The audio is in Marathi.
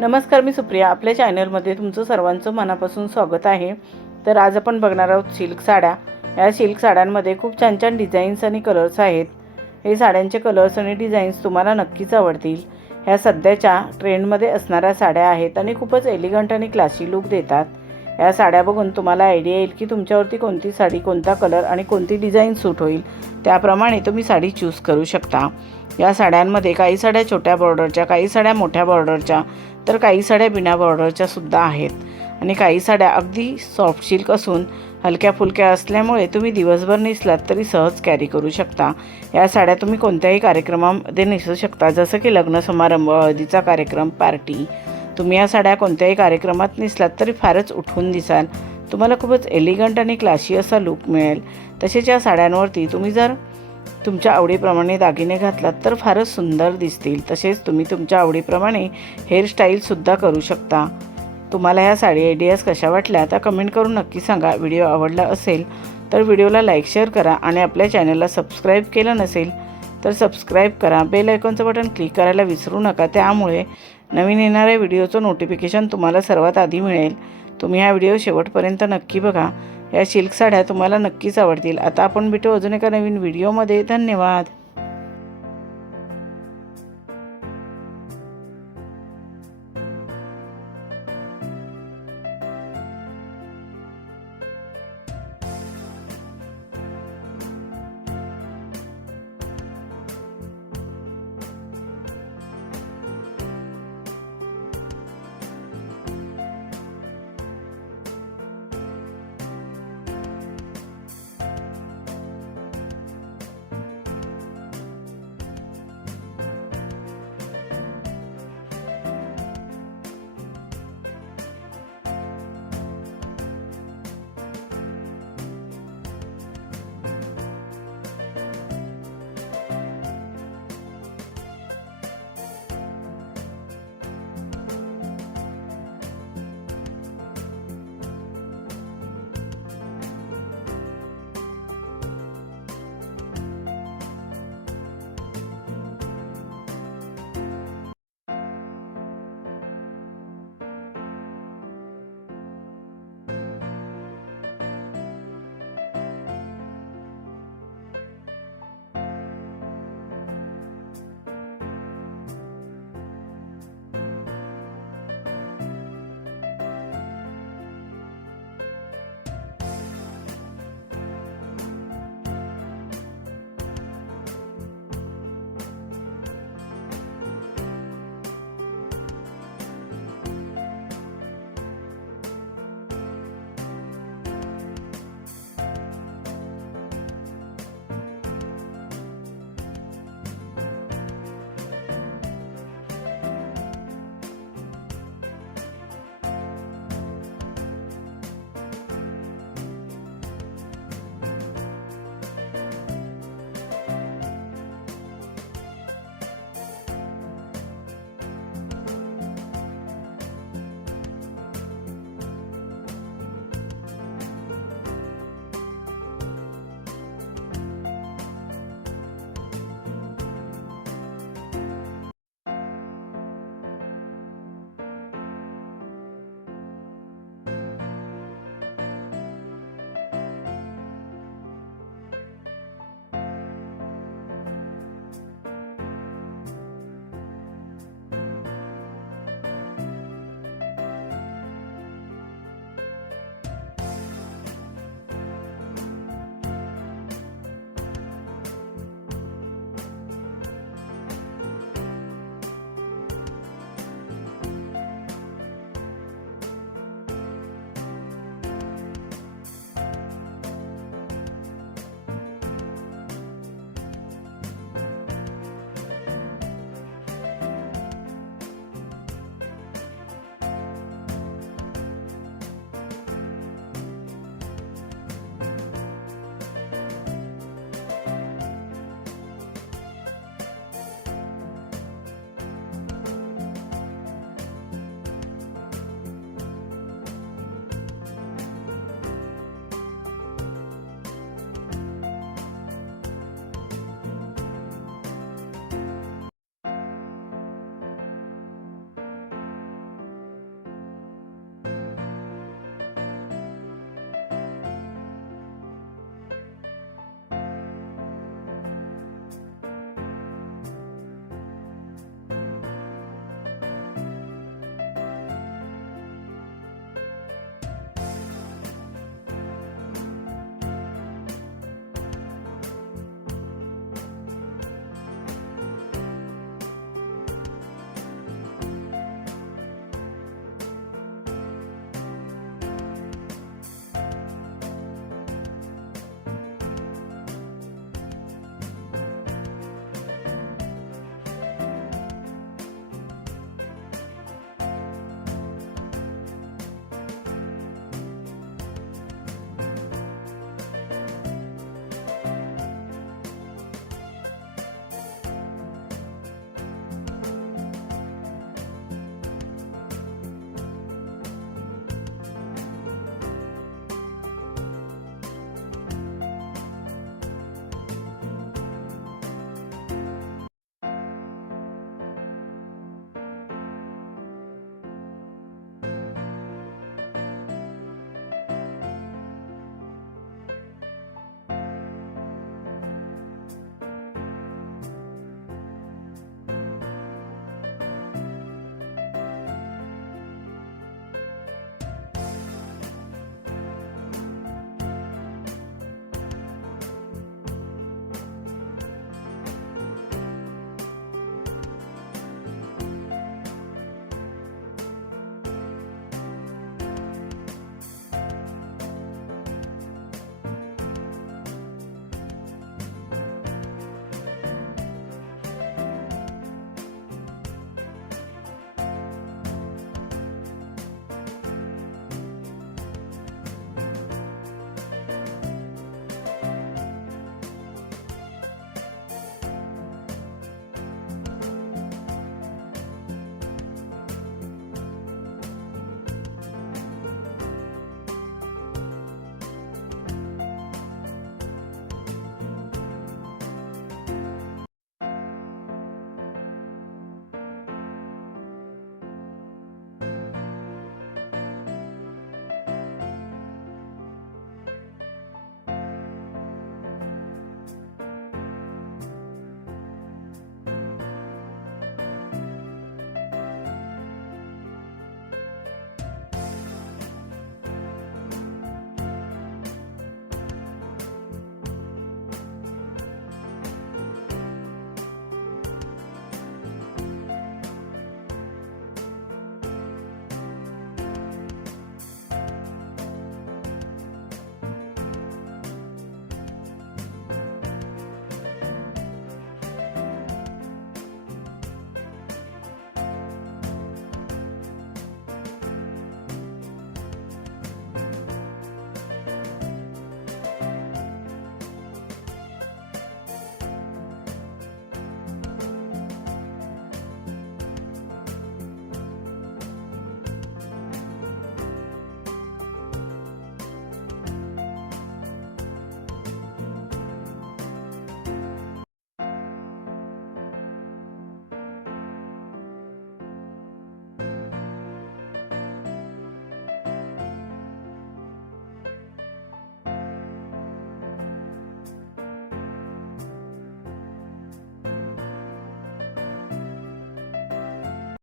नमस्कार, मी सुप्रिया. आपल्या चॅनलमध्ये तुमचं सर्वांचं मनापासून स्वागत आहे. तर आज आपण बघणार आहोत सिल्क साड्या. या सिल्क साड्यांमध्ये खूप छान छान डिझाईन्स आणि कलर्स आहेत. हे साड्यांचे कलर्स आणि डिझाईन्स तुम्हाला नक्कीच आवडतील. ह्या सध्याच्या ट्रेंडमध्ये असणाऱ्या साड्या आहेत आणि खूपच एलिगंट आणि क्लासी लुक देतात. या साड्या बघून तुम्हाला आयडिया येईल की तुमच्यावरती कोणती साडी, कोणता कलर आणि कोणती डिझाईन सूट होईल. त्याप्रमाणे तुम्ही साडी चूज करू शकता. या साड्यांमध्ये काही साड्या छोट्या बॉर्डरच्या, काही साड्या मोठ्या बॉर्डरच्या, तर काही साड्या बिना बॉर्डरच्या सुद्धा आहेत. आणि काही साड्या अगदी सॉफ्ट सिल्क असून हलक्या फुलक्या असल्यामुळे तुम्ही दिवसभर नेसलात तरी सहज कॅरी करू शकता. या साड्या तुम्ही कोणत्याही कार्यक्रमामध्ये नेसू शकता, जसं की लग्न समारंभ, हळदीचा कार्यक्रम, पार्टी. तुम्ही या साड्या कोणत्याही कार्यक्रमात नेसलात तरी फारच उठून दिसाल. तुम्हाला खूपच एलिगंट आणि क्लासी असा लुक मिळेल. तसेच या साड्यांवरती तुम्ही जर तुमच्या आवडीप्रमाणे दागिने घातलात तर फारच सुंदर दिसतील. तसेच तुम्ही तुमच्या आवडीप्रमाणे हेअरस्टाईलसुद्धा करू शकता. तुम्हाला ह्या साडी आयडियाज कशा वाटल्या त्या कमेंट करून नक्की सांगा. व्हिडिओ आवडला असेल तर व्हिडिओला लाईक, शेअर करा आणि आपल्या चॅनलला सबस्क्राईब केलं नसेल तर सबस्क्राईब करा. बेल आयकॉनचं बटन क्लिक करायला विसरू नका. त्यामुळे नवीन येणाऱ्या व्हिडिओचं नोटिफिकेशन तुम्हाला सर्वात आधी मिळेल. तुम्ही हा व्हिडिओ शेवटपर्यंत नक्की बघा. या सिल्क साड्या तुम्हाला नक्कीच आवडतील. आता आपण भेटू अजून एका नवीन व्हिडिओमध्ये. धन्यवाद.